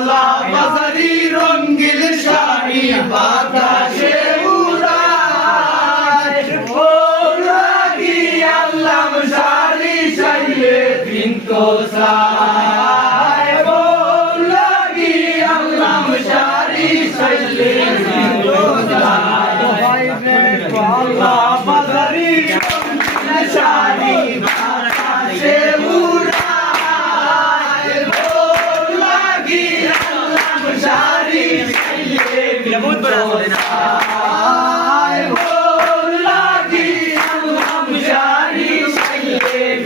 আল্লাহ বাজারি রঙ্গিল শাড়ি বাতাস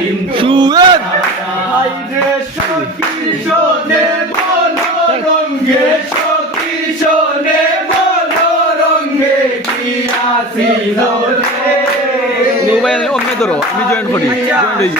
Yaşayın. Şuvet. Haydi şükür şöyle. ধরো আমি জয়েন করি join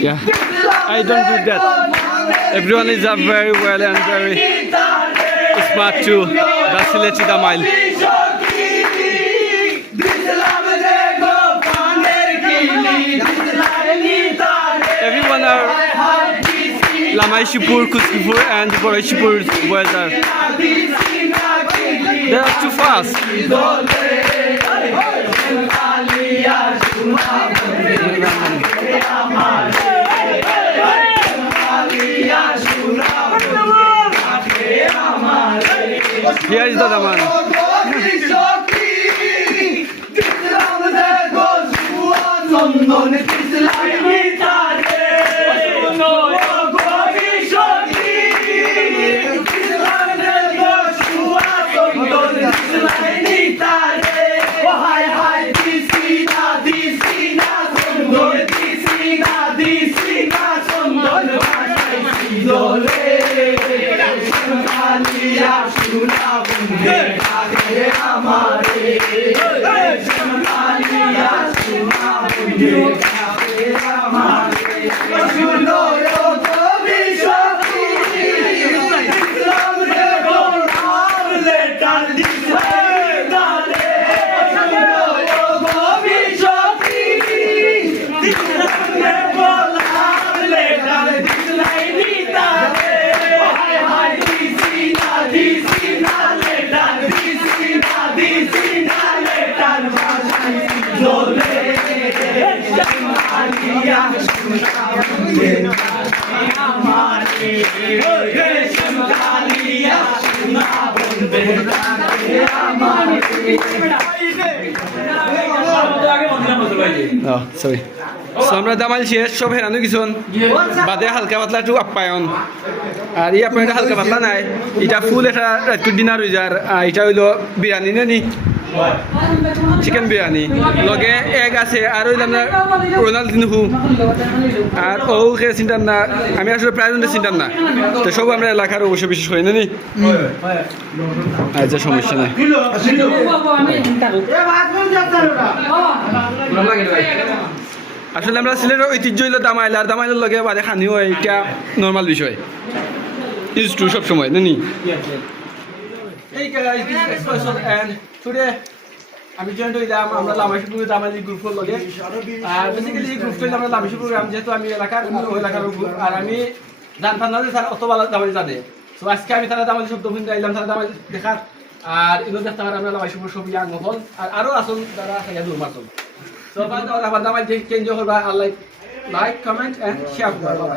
Yeah, I don't do that. Everyone is up very well and very smart too. That's the mile. Ashipur Kuskipur and Borashipur weather. They are too fast. Here is the Daman. Sonno ne tislaya বলে শুনালিয়া শুনাবুন্দে কাকে আমার So, আমরা দামাল শেষ, সব হেরানো কিছন। বাদে হালকা পাতলা একটু আপ্যায়ন আর ই আপনার হালকা পাতলা নাই। এটা ফুল এটা রাতকুর ডিনার হয়ে যার এটা হইল বিরিয়ানি নি চিকেন বিরিয়ানি লগে এগ আছে, আর হইলাম না রোনাল্ডিনহু আর ও কে চিন্তার না, আমি আসলে প্রায় চিন্তার না। তো সব আমরা এলাকার অবশ্য বিশেষ করি না নি আচ্ছা সমস্যা নাই। আসলে আমরা সিলেটের ঐতিহ্য হইল দামাইল, আর দামাইলের লগে বাদে খানি হয় এটা নর্মাল বিষয়। ইউজ টু সব সময় নানি? Hey guys, this is next person and today আমি জয়েন্ট হইলাম আমরা লামাইশপুর দামালি গ্রুপের লগে। আর বেসিক্যালি এই গ্রুপটা আমরা লামাইশপুর গ্রাম যেহেতু আমি এলাকার ও এলাকার গ্রুপ আর আমি জানতাম না যে স্যার অত ভালো দামালি জানে। তো আজকে আমি তারা দামালি শব্দ শুনতে আইলাম তারা দামালি দেখার। আর এগুলো দেখতে পারে আমরা লামাইশপুর সব ইয়াং হল আর আরও আসুন তারা খাইয়া দূর মাসুন তো আবার দামালি চেঞ্জ করবা আর like like comment and share করবা